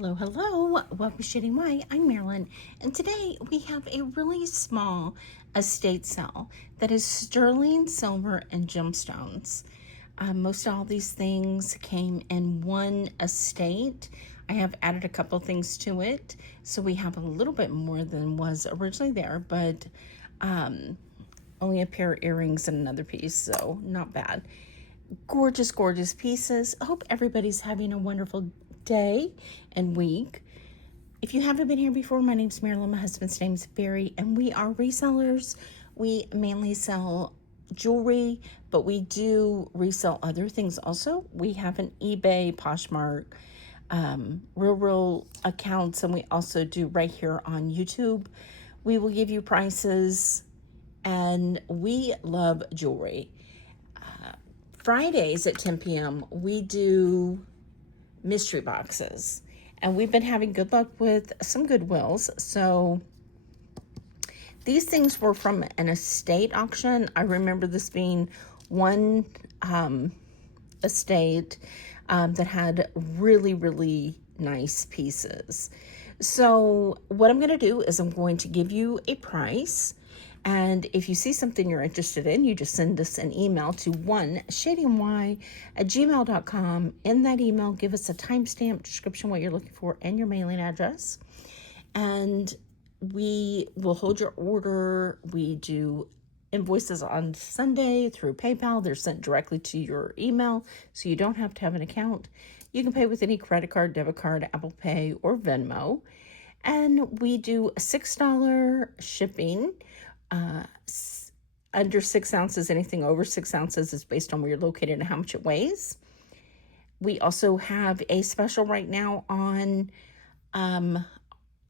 Hello, hello. Welcome to Shading White. I'm Marilyn, and today we have a really small estate sale that is sterling silver and gemstones. Most all these things came in one estate. I have added a couple things to it, so we have a little bit more than was originally there, but only a pair of earrings and another piece, so not bad. Gorgeous, gorgeous pieces. I hope everybody's having a wonderful day and week. If you haven't been here before, my name's Marilyn. My husband's name's Barry, and we are resellers. We mainly sell jewelry, but we do resell other things also. We have an eBay, Poshmark, real accounts, and we also do right here on YouTube. We will give you prices, and we love jewelry. Fridays at 10 p.m., we do mystery boxes. And we've been having good luck with some Goodwills. So these things were from an estate auction. I remember this being one estate that had really, really nice pieces. So what I'm going to do is I'm going to give you a price. And if you see something you're interested in, you just send us an email to shadingwhy@gmail.com. In that email, give us a timestamp, description, what you're looking for, and your mailing address. And we will hold your order. We do invoices on Sunday through PayPal. They're sent directly to your email, so you don't have to have an account. You can pay with any credit card, debit card, Apple Pay, or Venmo. And we do $6 shipping. Under 6 ounces, anything over 6 ounces is based on where you're located and how much it weighs. We also have a special right now on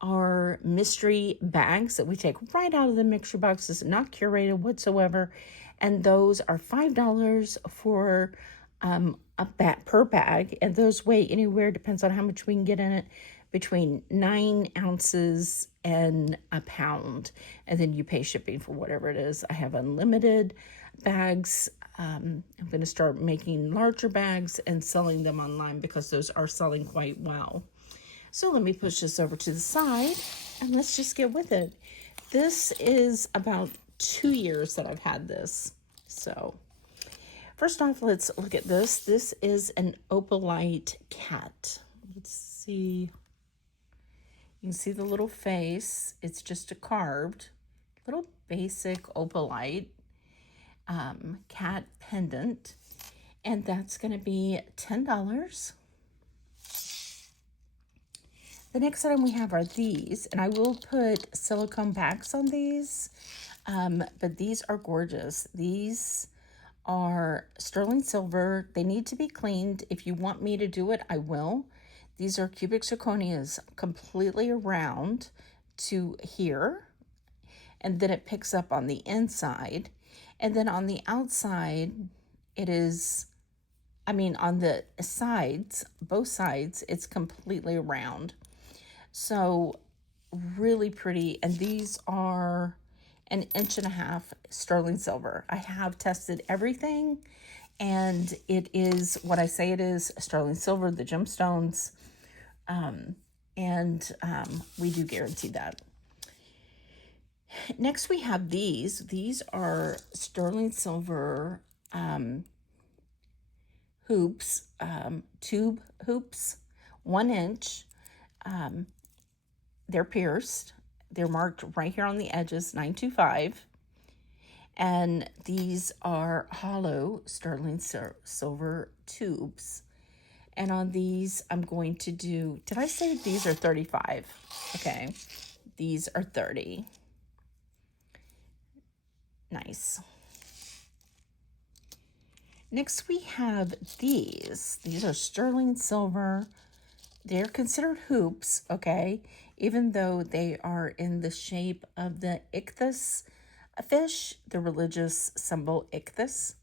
our mystery bags that we take right out of the mystery boxes, not curated whatsoever. And those are $5 for per bag. And those weigh anywhere, depends on how much we can get in it, between 9 ounces and a pound. And then you pay shipping for whatever it is. I have unlimited bags. I'm going to start making larger bags and selling them online because those are selling quite well. So let me push this over to the side and let's just get with it. This is about 2 years that I've had this. So first off, let's look at this. This is an opalite cat. Let's see. You can see the little face. It's just a carved, little basic opalite cat pendant. And that's going to be $10. The next item we have are these, and I will put silicone backs on these, but these are gorgeous. These are sterling silver. They need to be cleaned. If you want me to do it, I will. These are cubic zirconias completely around to here, and then it picks up on the inside. And then on the outside, it is, on the sides, both sides, it's completely round. So really pretty. And these are 1.5 inches sterling silver. I have tested everything, and it is what I say it is, sterling silver, the gemstones. We do guarantee that. Next we have these. These are sterling silver hoops, tube hoops, 1 inch. They're pierced. They're marked right here on the edges, 925. And these are hollow sterling silver tubes. And on these, I'm going to do, did I say these are 35? Okay, these are 30. Nice. Next, we have these. These are sterling silver. They're considered hoops, okay, even though they are in the shape of the ichthys fish, the religious symbol ichthys.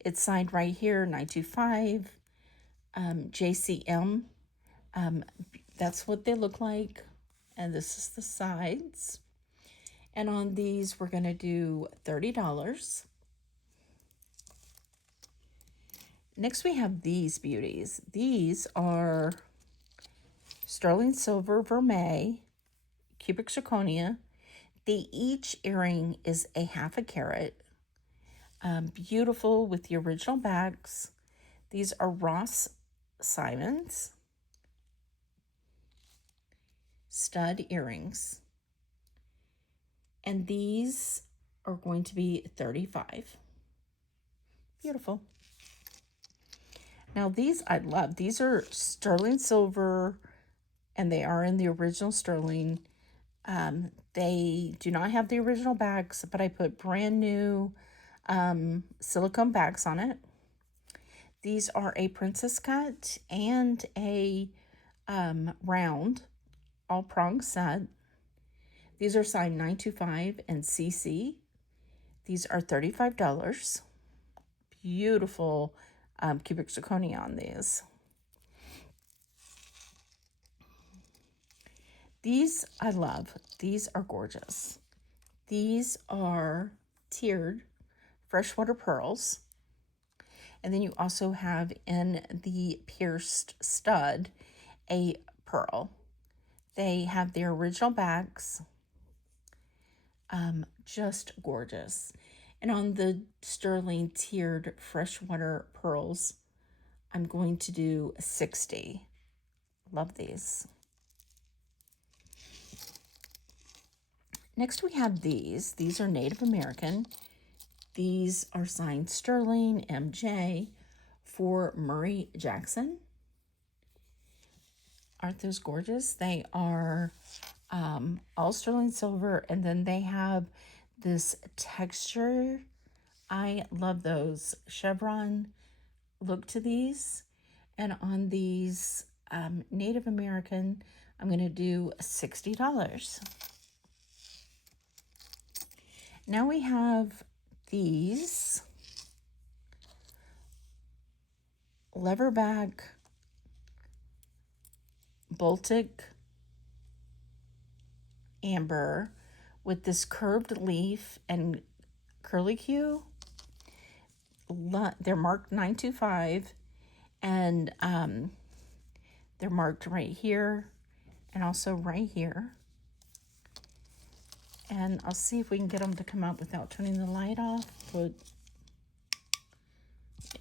It's signed right here, 925. JCM. That's what they look like. And this is the sides. And on these, we're going to do $30. Next, we have these beauties. These are sterling silver vermeil, cubic zirconia. Each earring is a half a carat. Beautiful with the original bags. These are Ross Simons stud earrings. And these are going to be $35. Beautiful. Now these I love. These are sterling silver, and they are in the original sterling. They do not have the original bags, but I put brand new silicone bags on it. These are a princess cut and a round, all prong set. These are signed 925 and CC. These are $35. Beautiful cubic zirconia on these. These I love. These are gorgeous. These are tiered freshwater pearls. And then you also have in the pierced stud a pearl. They have their original bags. Just gorgeous. And on the sterling tiered freshwater pearls, I'm going to do 60. Love these. Next we have these. These are Native American. These are signed sterling MJ for Murray Jackson. Aren't those gorgeous? They are all sterling silver, and then they have this texture. I love those chevron look to these. And on these Native American, I'm going to do $60. Now we have these leatherback Baltic amber with this curved leaf and curlicue. They're marked 925, and they're marked right here and also right here. And I'll see if we can get them to come out without turning the light off. But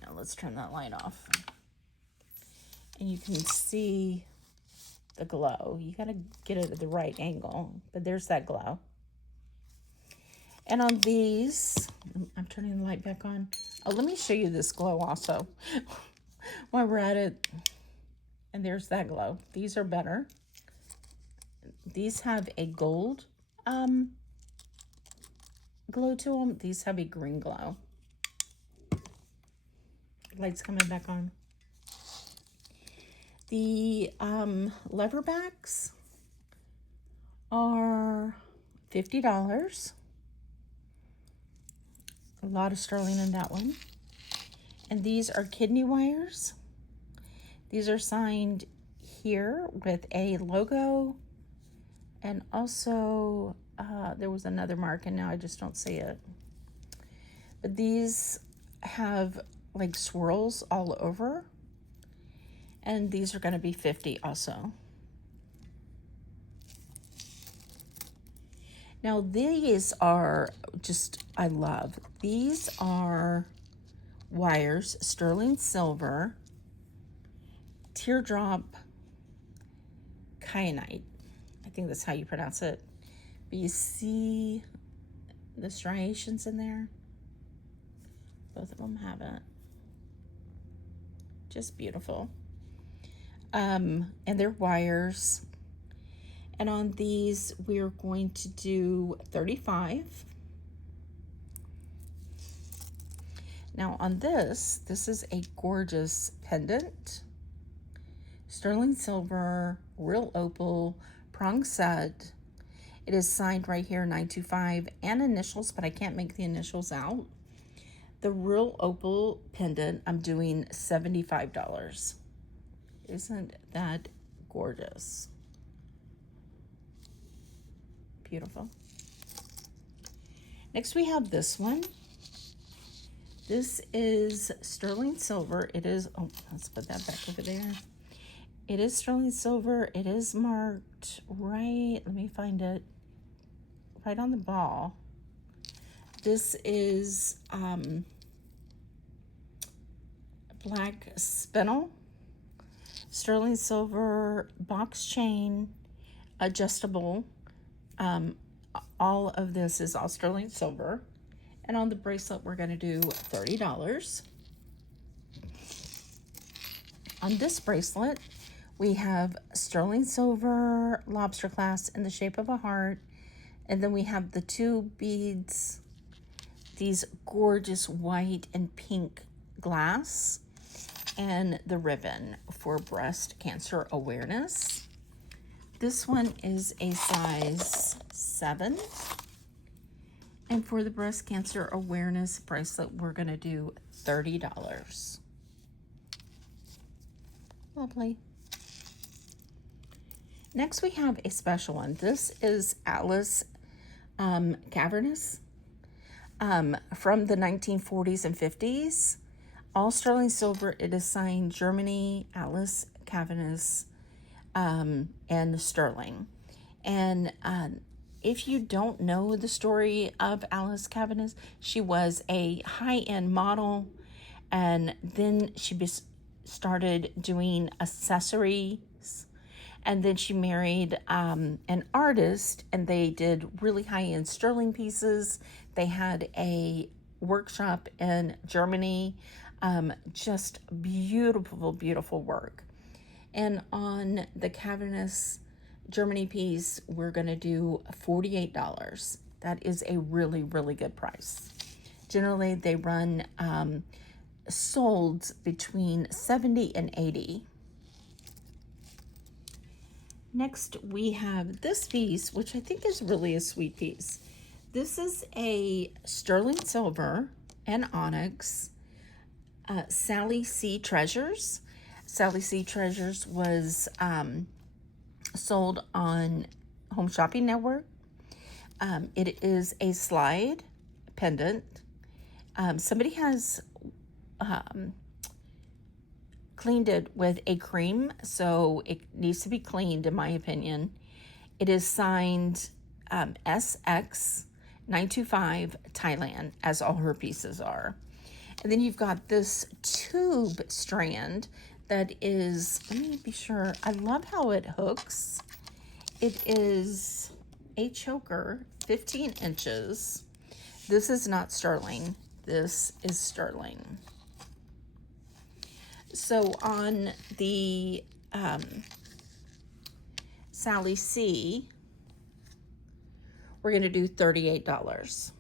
yeah, let's turn that light off. And you can see the glow. You got to get it at the right angle, but there's that glow. And on these, I'm turning the light back on. Oh, let me show you this glow also while we're at it. And there's that glow. These are better. These have a gold glow to them. These have a green glow. Light's coming back on. The leatherbacks are $50. A lot of sterling in that one. And these are kidney wires. These are signed here with a logo, and also there was another mark, and now I just don't see it. But these have like swirls all over, and these are going to be $50 also. Now these are just, I love. These are wires, sterling silver, teardrop kyanite. I think that's how you pronounce it. But you see the striations in there? Both of them have it. Just beautiful. And they're wires. And on these, we're going to do $35. Now on this is a gorgeous pendant. Sterling silver, real opal, prong set. It is signed right here, 925, and initials, but I can't make the initials out. The real opal pendant, I'm doing $75. Isn't that gorgeous? Beautiful. Next we have this one. This is sterling silver. It is, oh, let's put that back over there. It is sterling silver. It is marked right, let me find it, right on the ball. This is black spinel, sterling silver, box chain, adjustable. All of this is all sterling silver. And on the bracelet, we're going to do $30. On this bracelet, we have sterling silver lobster clasp in the shape of a heart. And then we have the two beads, these gorgeous white and pink glass, and the ribbon for breast cancer awareness. This one is a size 7. And for the breast cancer awareness bracelet, we're going to do $30. Lovely. Next, we have a special one. This is Alice Cavernous from the 1940s and 50s. All sterling silver. It is signed Germany, Alice Cavernous, and sterling. And if you don't know the story of Alice Cavernous, she was a high-end model, and then she started doing accessories, and then she married an artist, and they did really high-end sterling pieces. They had a workshop in Germany, just beautiful, beautiful work. And on the Cavernous Germany piece, we're going to do $48. That is a really, really good price. Generally, they run sold between $70 and $80. Next, we have this piece, which I think is really a sweet piece. This is a sterling silver and onyx Sally C. Treasures. Sally C. Treasures was sold on Home Shopping Network. It is a slide pendant. Somebody has cleaned it with a cream, so it needs to be cleaned, in my opinion. It is signed SX925 Thailand, as all her pieces are. And then you've got this tube strand that is, let me be sure, I love how it hooks. It is a choker, 15 inches. This is not sterling. This is sterling. So on the Sally C, we're going to do $38.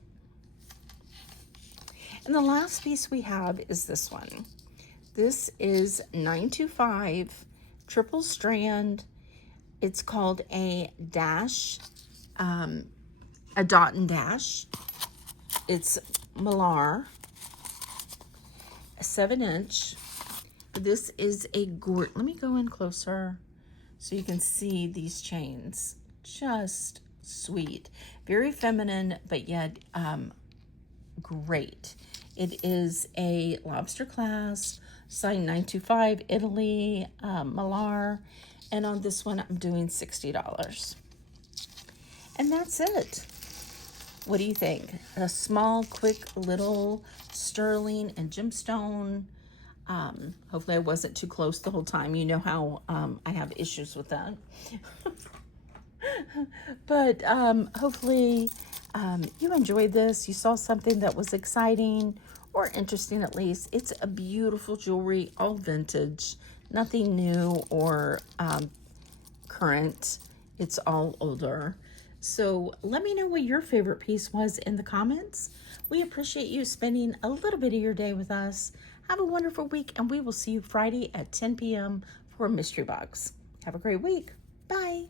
And the last piece we have is this one. This is 925 triple strand. It's called a dash, a dot and dash. It's Mylar, a 7-inch. This is a let me go in closer so you can see these chains. Just sweet, very feminine, but yet great. It is a lobster clasp, signed 925, Italy, Mylar, and on this one I'm doing $60. And that's it. What do you think? A small, quick little sterling and gemstone. Hopefully I wasn't too close the whole time. You know how I have issues with that. But hopefully you enjoyed this. You saw something that was exciting or interesting at least. It's a beautiful jewelry, all vintage, nothing new or current. It's all older. So let me know what your favorite piece was in the comments. We appreciate you spending a little bit of your day with us. Have a wonderful week, and we will see you Friday at 10 p.m. for a mystery box. Have a great week. Bye.